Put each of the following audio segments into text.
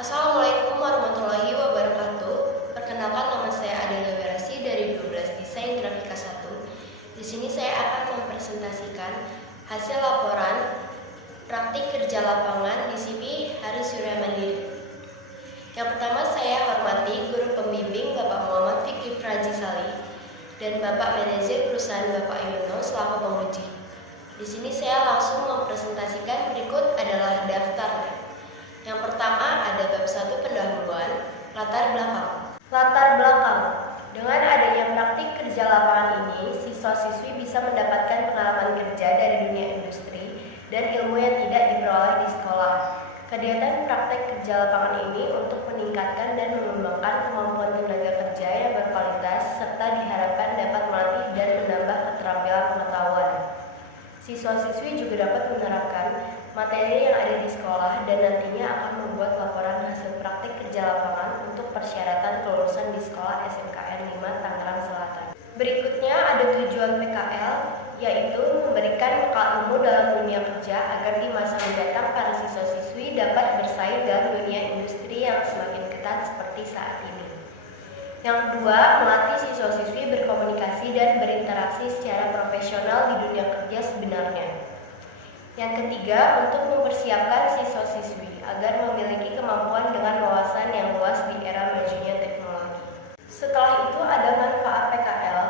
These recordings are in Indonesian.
Assalamualaikum warahmatullahi wabarakatuh. Perkenalkan, nama saya Adelia Werasi dari 12 Desain Grafika 1. Di sini saya akan mempresentasikan hasil laporan praktik kerja lapangan di CV Hari Surya Mandiri. Yang pertama, saya hormati guru pembimbing Bapak Muhammad Fikri Fraji Salih dan Bapak Manajer Perusahaan Bapak Yono selaku penguji. Di sini saya langsung mempresentasikan. Berikut adalah daftarnya. Yang pertama ada bab 1 pendahuluan, latar belakang. Latar belakang. Dengan adanya praktik kerja lapangan ini, siswa-siswi bisa mendapatkan pengalaman kerja dari dunia industri dan ilmu yang tidak diperoleh di sekolah. Kegiatan praktek kerja lapangan ini untuk meningkatkan dan mengembangkan kemampuan tenaga kerja yang berkualitas serta diharapkan dapat melatih dan menambah keterampilan pengetahuan. Siswa-siswi juga dapat menerapkan materi yang ada di sekolah dan nantinya akan membuat laporan hasil praktik kerja lapangan untuk persyaratan kelulusan di sekolah SMKN 5 Tangerang Selatan. Berikutnya ada tujuan PKL, yaitu memberikan bekal ilmu dalam dunia kerja agar di masa mendatang para siswa-siswi dapat bersaing dalam dunia industri yang semakin ketat seperti saat ini. Yang kedua, melatih siswa-siswi berkomunikasi dan berinteraksi secara profesional di dunia kerja sebenarnya. Yang ketiga, untuk mempersiapkan siswa-siswi agar memiliki kemampuan dengan wawasan yang luas di era majunya teknologi. Setelah itu ada manfaat PKL.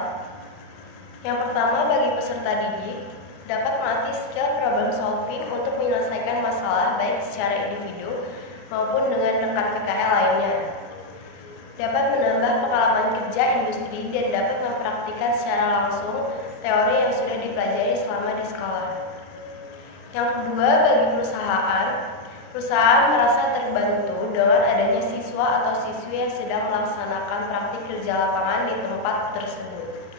Yang pertama, bagi peserta didik, dapat melatih skill problem solving untuk menyelesaikan masalah baik secara individu maupun dengan rekan PKL lainnya. Dapat menambah pengalaman kerja industri dan dapat mempraktikkan secara langsung teori yang sudah dipelajari selama di sekolah. Yang kedua, bagi perusahaan merasa terbantu dengan adanya siswa atau siswi yang sedang melaksanakan praktik kerja lapangan di tempat tersebut.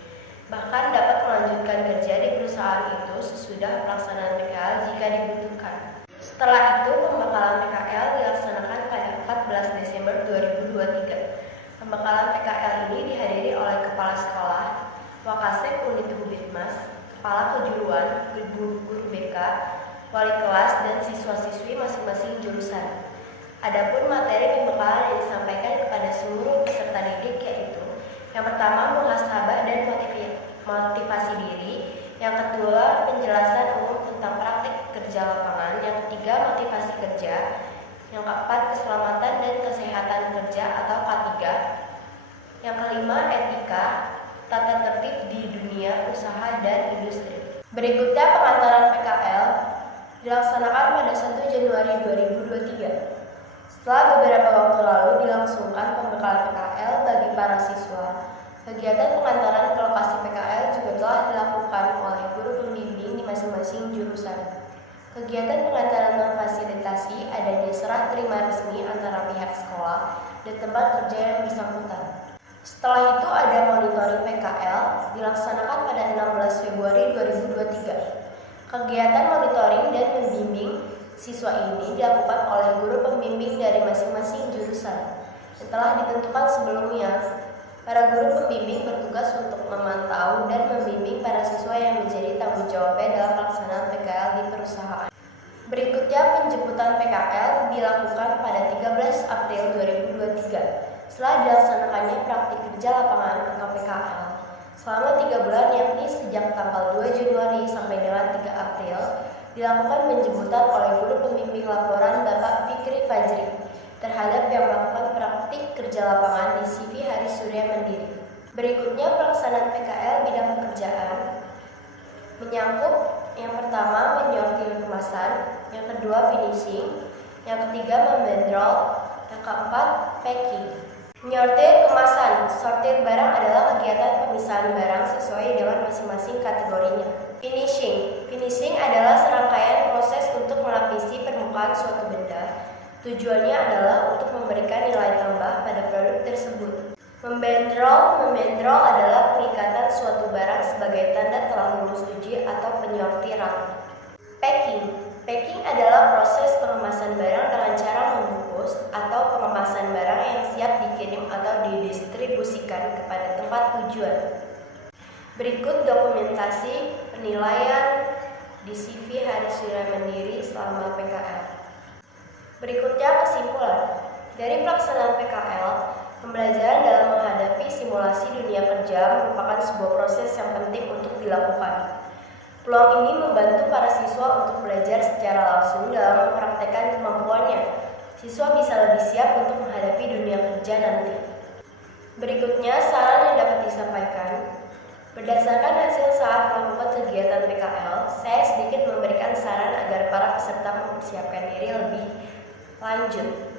Bahkan dapat melanjutkan kerja di perusahaan itu sesudah pelaksanaan PKL jika dibutuhkan. Setelah itu, pembekalan PKL dilaksanakan pada 14 Desember 2023. Pembekalan PKL ini dihadiri oleh Kepala Sekolah, Wakasek Unit Hubitmas, Kepala Kejuruan, Guru BK, Wali kelas, dan siswa-siswi masing-masing jurusan. Adapun materi pembekalan yang disampaikan kepada seluruh peserta didik yaitu: yang pertama, muhasabah dan motivasi diri. Yang kedua, penjelasan umum tentang praktik kerja lapangan. Yang ketiga, motivasi kerja. Yang keempat, keselamatan dan kesehatan kerja atau K3. Yang kelima, etika, tata tertib di dunia usaha dan industri. Berikutnya pengantaran PKL dilaksanakan pada 1 Januari 2023. Setelah beberapa waktu lalu dilangsungkan pembekalan PKL bagi para siswa, kegiatan pengantaran ke lokasi PKL juga telah dilakukan oleh guru pembimbing di masing-masing jurusan. Kegiatan pengantaran memfasilitasi adanya serah terima resmi antara pihak sekolah dan tempat kerja yang bersangkutan. Setelah itu ada monitoring PKL dilaksanakan pada 16 Februari 2023. Kegiatan monitoring dan membimbing siswa ini dilakukan oleh guru pembimbing dari masing-masing jurusan. Setelah ditentukan sebelumnya, para guru pembimbing bertugas untuk memantau dan membimbing para siswa yang menjadi tanggung jawabnya dalam pelaksanaan PKL di perusahaan. Berikutnya penjemputan PKL dilakukan pada 13 April 2023. Setelah dilaksanakannya praktik kerja lapangan atau PKL selama 3 bulan, yakni sejak tanggal 2 Januari sampai dengan 3 April, dilakukan penjemputan oleh guru pembimbing laporan Bapak Fikri Fajri terhadap yang melakukan praktik kerja lapangan di CV Hari Surya Mandiri. Berikutnya pelaksanaan PKL bidang pekerjaan menyangkut: yang pertama, menyortir kemasan, yang kedua, finishing, yang ketiga, membandrol, yang keempat, packing. Menyortir kemasan, sortir barang adalah kegiatan pemisahan barang sesuai dengan masing-masing kategorinya. Finishing adalah serangkaian proses untuk melapisi permukaan suatu benda. Tujuannya adalah untuk memberikan nilai tambah pada produk tersebut. Membandrol adalah pengikatan suatu barang sebagai tanda telah lulus uji atau penyortiran. Packing adalah proses pengemasan barang dengan cara membungkus atau pengemasan barang yang siap dikirim atau didistribusikan kepada tempat tujuan. Berikut dokumentasi penilaian di CV Hari Surya Mandiri selama PKL. Berikutnya kesimpulan. Dari pelaksanaan PKL, pembelajaran dalam menghadapi simulasi dunia kerja merupakan sebuah proses yang penting untuk dilakukan. Peluang ini membantu para siswa untuk belajar secara langsung dalam mempraktekkan kemampuannya. Siswa bisa lebih siap untuk menghadapi dunia kerja nanti. Berikutnya, saran yang dapat disampaikan. Berdasarkan hasil saat melakukan kegiatan PKL, saya sedikit memberikan saran agar para peserta mempersiapkan diri lebih lanjut.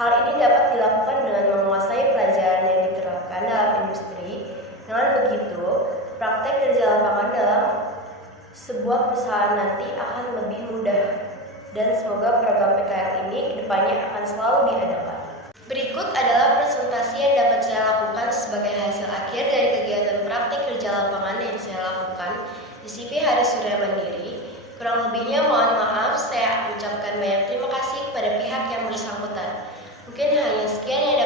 Hal ini dapat dilakukan dengan menguasai pelajaran yang diterapkan dalam industri. Dengan begitu, praktek kerja lapangan dalam sebuah perusahaan nanti akan lebih mudah. Dan semoga program PKL ini kedepannya akan selalu diadakan. Berikut adalah presentasi yang dapat saya lakukan sebagai hasil akhir dari kegiatan praktik kerja lapangan yang saya lakukan di CV Hari Surya Mandiri. Kurang lebihnya mohon maaf, saya ucapkan banyak terima kasih kepada pihak yang bersangkutan. Mungkin hanya sekian yang